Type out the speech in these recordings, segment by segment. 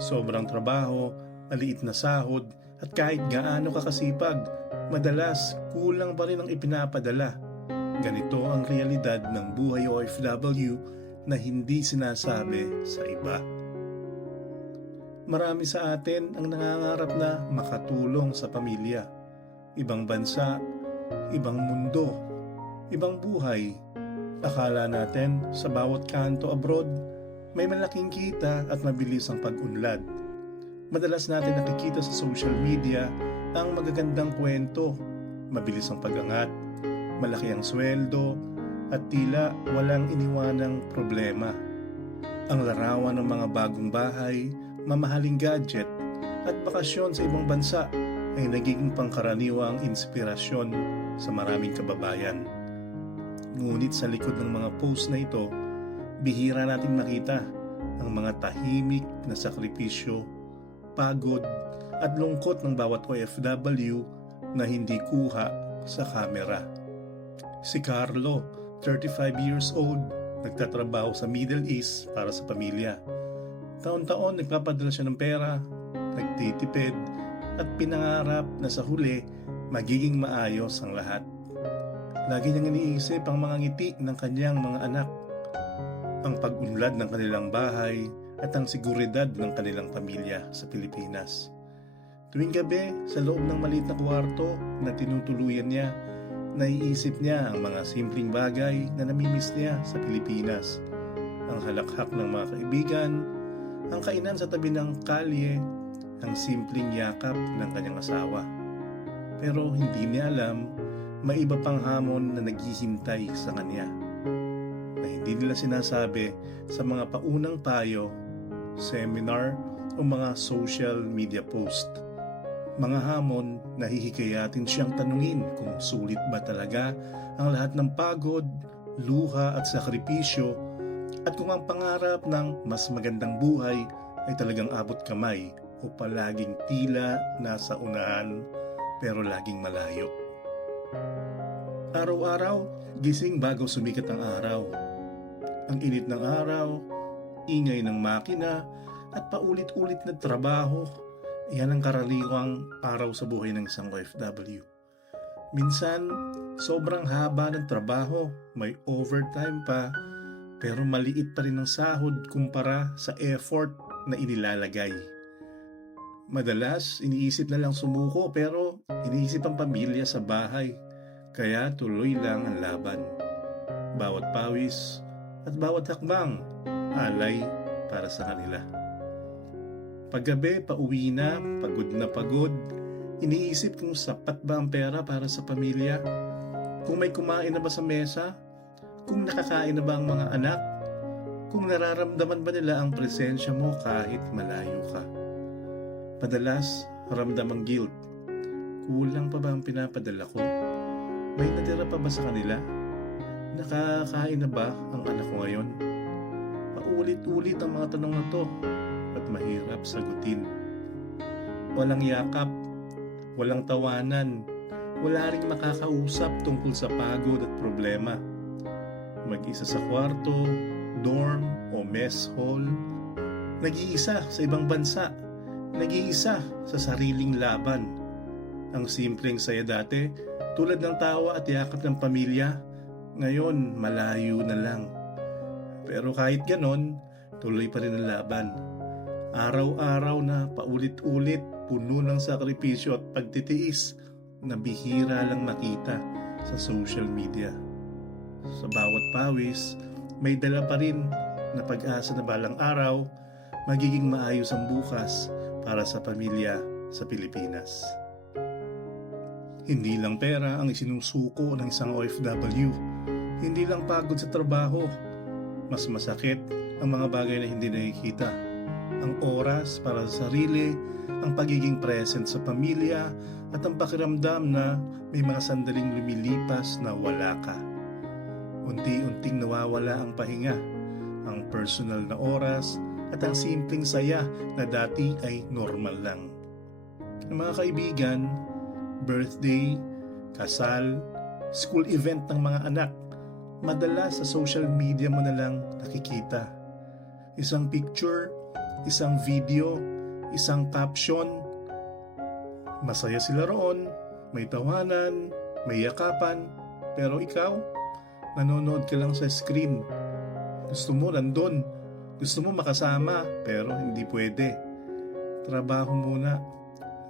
Sobrang trabaho, maliit na sahod, at kahit gaano kakasipag, madalas kulang pa rin ang ipinapadala. Ganito ang realidad ng buhay OFW na hindi sinasabi sa iba. Marami sa atin ang nangangarap na makatulong sa pamilya. Ibang bansa, ibang mundo, ibang buhay. Akala natin sa bawat kanto abroad, may malaking kita at mabilis ang pag-unlad. Madalas natin nakikita sa social media ang magagandang kwento, mabilis ang pag-angat, malaki ang sweldo, at tila walang iniwanang problema. Ang larawan ng mga bagong bahay, mamahaling gadget, at bakasyon sa ibang bansa ay nagiging pangkaraniwang inspirasyon sa maraming kababayan. Ngunit sa likod ng mga post na ito, bihira nating makita ang mga tahimik na sakripisyo, pagod at lungkot ng bawat OFW na hindi kuha sa kamera. Si Carlo, 35 years old, nagtatrabaho sa Middle East para sa pamilya. Taon-taon nagpapadala siya ng pera, nagtitipid at pinangarap na sa huli magiging maayos ang lahat. Lagi niyang iniisip ang mga ngiti ng kanyang mga anak, ang pag-unlad ng kanilang bahay at ang seguridad ng kanilang pamilya sa Pilipinas. Tuwing gabi, sa loob ng maliit na kwarto na tinutuluyan niya, naiisip niya ang mga simpleng bagay na namimiss niya sa Pilipinas. Ang halakhak ng mga kaibigan, ang kainan sa tabi ng kalye, ang simpleng yakap ng kanyang asawa. Pero hindi niya alam, may iba pang hamon na naghihintay sa kanya, na hindi nila sinasabi sa mga paunang payo, seminar o mga social media post. Mga hamon na hihikayatin siyang tanungin kung sulit ba talaga ang lahat ng pagod, luha at sakripisyo, at kung ang pangarap ng mas magandang buhay ay talagang abot kamay o palaging tila nasa unahan pero laging malayo. Araw-araw, gising bago sumikat ang araw. Ang init ng araw, ingay ng makina, at paulit-ulit na trabaho, yan ang karaniwang araw sa buhay ng isang OFW. Minsan, sobrang haba ng trabaho, may overtime pa, pero maliit pa rin ang sahod kumpara sa effort na inilalagay. Madalas, iniisip na lang sumuko pero iniisip ang pamilya sa bahay. Kaya tuloy lang ang laban. Bawat pawis at bawat hakbang, alay para sa kanila. Paggabi, pauwi na pagod, iniisip kung sapat ba ang pera para sa pamilya, kung may kumain na ba sa mesa, kung nakakain na ba ang mga anak, kung nararamdaman ba nila ang presensya mo kahit malayo ka. Madalas, ramdam ang guilt. Kulang pa ba ang pinapadala ko? May natira pa ba sa kanila? Nakakain na ba ang anak ko ngayon? Paulit-ulit ang mga tanong na to at mahirap sagutin. Walang yakap, walang tawanan, wala ring makakausap tungkol sa pagod at problema. Mag-isa sa kwarto, dorm o mess hall, nag-iisa sa ibang bansa, nag-iisa sa sariling laban. Ang simpleng saya dati, tulad ng tawa at yakap ng pamilya, ngayon malayo na lang. Pero kahit ganon, tuloy pa rin ang laban. Araw-araw na paulit-ulit, puno ng sakripisyo at pagtitiis na bihira lang makita sa social media. Sa bawat pawis, may dala pa rin na pag-asa na balang araw, magiging maayos ang bukas para sa pamilya sa Pilipinas. Hindi lang pera ang isinusuko ng isang OFW. Hindi lang pagod sa trabaho. Mas masakit ang mga bagay na hindi nakikita. Ang oras para sa sarili, ang pagiging present sa pamilya, at ang pakiramdam na may mga sandaling lumilipas na wala ka. Unti-unting nawawala ang pahinga, ang personal na oras, at ang simpleng saya na dati ay normal lang. Mga kaibigan, birthday, kasal, school event ng mga anak, madalas sa social media mo na lang nakikita. Isang picture, isang video, isang caption. Masaya sila roon, may tawanan, may yakapan, pero ikaw, nanonood ka lang sa screen. Gusto mo nandun, gusto mo makasama, pero hindi pwede. Trabaho muna,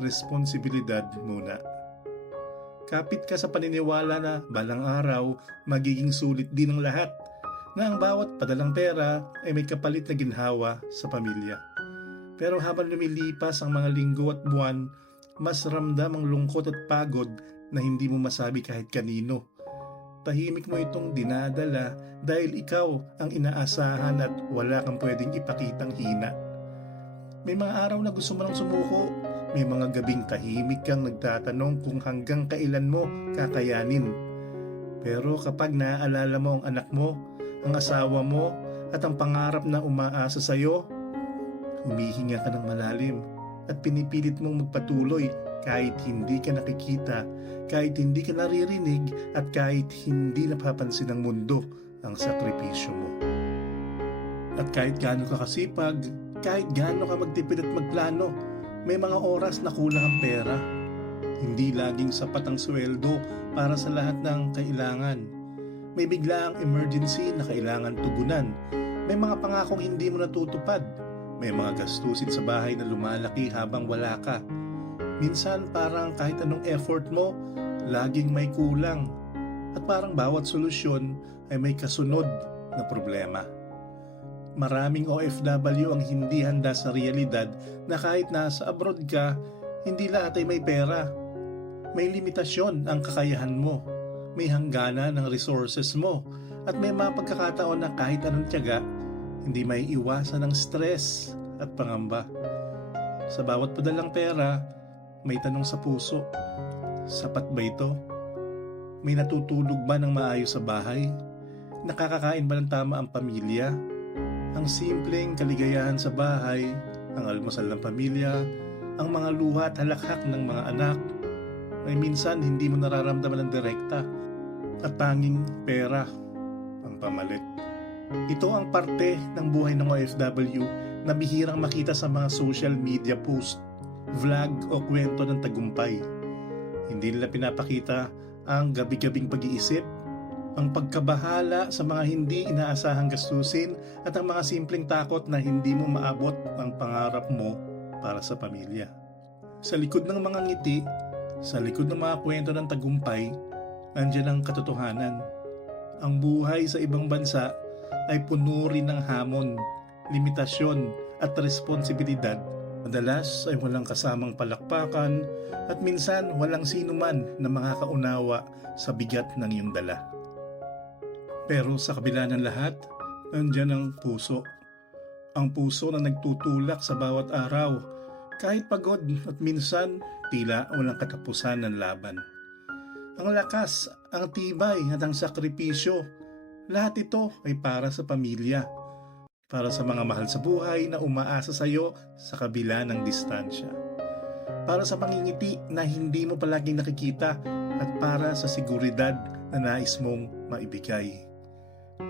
responsibilidad muna. Kapit ka sa paniniwala na balang araw magiging sulit din ang lahat, na ang bawat padalang pera ay may kapalit na ginhawa sa pamilya. Pero habang lumilipas ang mga linggo at buwan, mas ramdam ang lungkot at pagod na hindi mo masabi kahit kanino. Tahimik mo itong dinadala dahil ikaw ang inaasahan at wala kang pwedeng ipakitang hina. May mga araw na gusto mo lang sumuko. May mga gabing tahimik kang nagtatanong kung hanggang kailan mo kakayanin. Pero kapag naaalala mo ang anak mo, ang asawa mo, at ang pangarap na umaasa sa'yo, humihinga ka ng malalim at pinipilit mong magpatuloy kahit hindi ka nakikita, kahit hindi ka naririnig, at kahit hindi napapansin ng mundo ang sakripisyo mo. At kahit gaano ka kasipag, kahit gaano ka magtipid at magplano, may mga oras na kulang ang pera. Hindi laging sapat ang sweldo para sa lahat ng kailangan. May biglaang emergency na kailangan tugunan. May mga pangakong hindi mo natutupad. May mga gastusin sa bahay na lumalaki habang wala ka. Minsan parang kahit anong effort mo, laging may kulang. At parang bawat solusyon ay may kasunod na problema. Maraming OFW ang hindi handa sa realidad na kahit nasa abroad ka, hindi lahat ay may pera. May limitasyon ang kakayahan mo. May hangganan ng resources mo. At may mga pagkakataon na kahit anong tiyaga, hindi may iwasan ng stress at pangamba. Sa bawat padalang pera, may tanong sa puso. Sapat ba ito? May natutulog ba ng maayos sa bahay? Nakakakain ba ng tama ang pamilya? Ang simpleng kaligayahan sa bahay, ang almusal ng pamilya, ang mga luha at halakhak ng mga anak, ay minsan hindi mo nararamdaman ng direkta at tanging pera ang pamalit. Ito ang parte ng buhay ng OFW na bihirang makita sa mga social media post, vlog o kwento ng tagumpay. Hindi nila pinapakita ang gabi-gabing pag-iisip, ang pagkabahala sa mga hindi inaasahang gastusin at ang mga simpleng takot na hindi mo maabot ang pangarap mo para sa pamilya. Sa likod ng mga ngiti, sa likod ng mga kwento ng tagumpay, nandiyan ang katotohanan. Ang buhay sa ibang bansa ay puno rin ng hamon, limitasyon at responsibilidad. Madalas ay walang kasamang palakpakan at minsan walang sino man na makakaunawa sa bigat ng iyong dala. Pero sa kabila ng lahat, nandiyan ang puso. Ang puso na nagtutulak sa bawat araw, kahit pagod at minsan tila walang katapusan ng laban. Ang lakas, ang tibay at ang sakripisyo, lahat ito ay para sa pamilya. Para sa mga mahal sa buhay na umaasa sa iyo sa kabila ng distansya. Para sa pangingiti na hindi mo palaging nakikita at para sa seguridad na nais mong maibigay.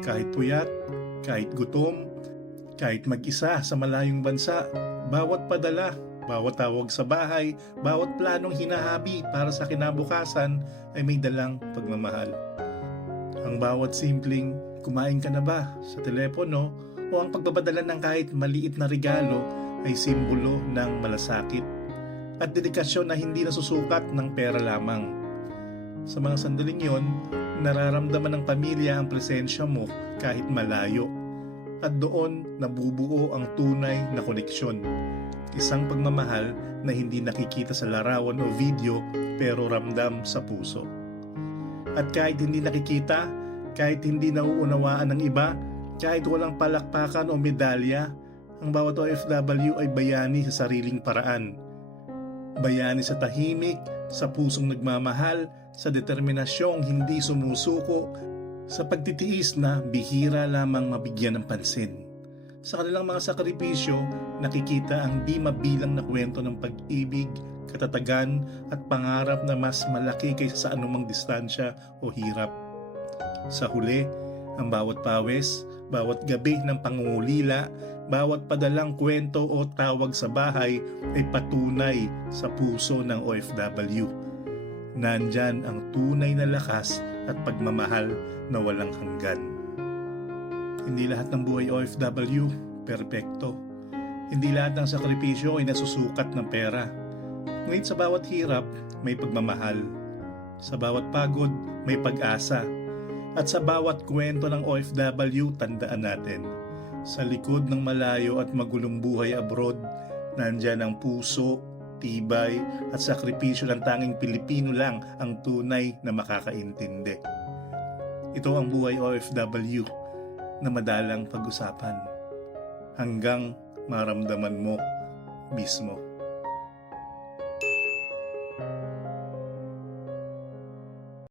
Kahit puyat, kahit gutom, kahit mag-isa sa malayong bansa, bawat padala, bawat tawag sa bahay, bawat planong hinahabi para sa kinabukasan ay may dalang pagmamahal. Ang bawat simpleng kumain ka na ba sa telepono o ang pagbapadala ng kahit maliit na regalo ay simbolo ng malasakit at dedikasyon na hindi nasusukat ng pera lamang. Sa mga sandaling yon, nararamdaman ng pamilya ang presensya mo kahit malayo at doon nabubuo ang tunay na koneksyon. Isang pagmamahal na hindi nakikita sa larawan o video pero ramdam sa puso. At kahit hindi nakikita, kahit hindi nauunawaan ng iba, kahit walang palakpakan o medalya, ang bawat OFW ay bayani sa sariling paraan. Bayani sa tahimik, sa pusong nagmamahal, sa determinasyong hindi sumusuko, sa pagtitiis na bihira lamang mabigyan ng pansin. Sa kanilang mga sakripisyo, nakikita ang di mabilang na kwento ng pag-ibig, katatagan at pangarap na mas malaki kaysa sa anumang distansya o hirap. Sa huli, ang bawat pawis, bawat gabi ng pangungulila, bawat padalang kwento o tawag sa bahay ay patunay sa puso ng OFW. Nandyan ang tunay na lakas at pagmamahal na walang hanggan. Hindi lahat ng buhay OFW perpekto. Hindi lahat ng sakripisyo ay nasusukat ng pera. Ngunit sa bawat hirap, may pagmamahal. Sa bawat pagod, may pag-asa. At sa bawat kwento ng OFW, tandaan natin, sa likod ng malayo at magulong buhay abroad, nandyan ang puso, tibay at sakripisyo ng tanging Pilipino lang ang tunay na makakaintindi. Ito ang buhay OFW na madalang pag-usapan hanggang maramdaman mo mismo.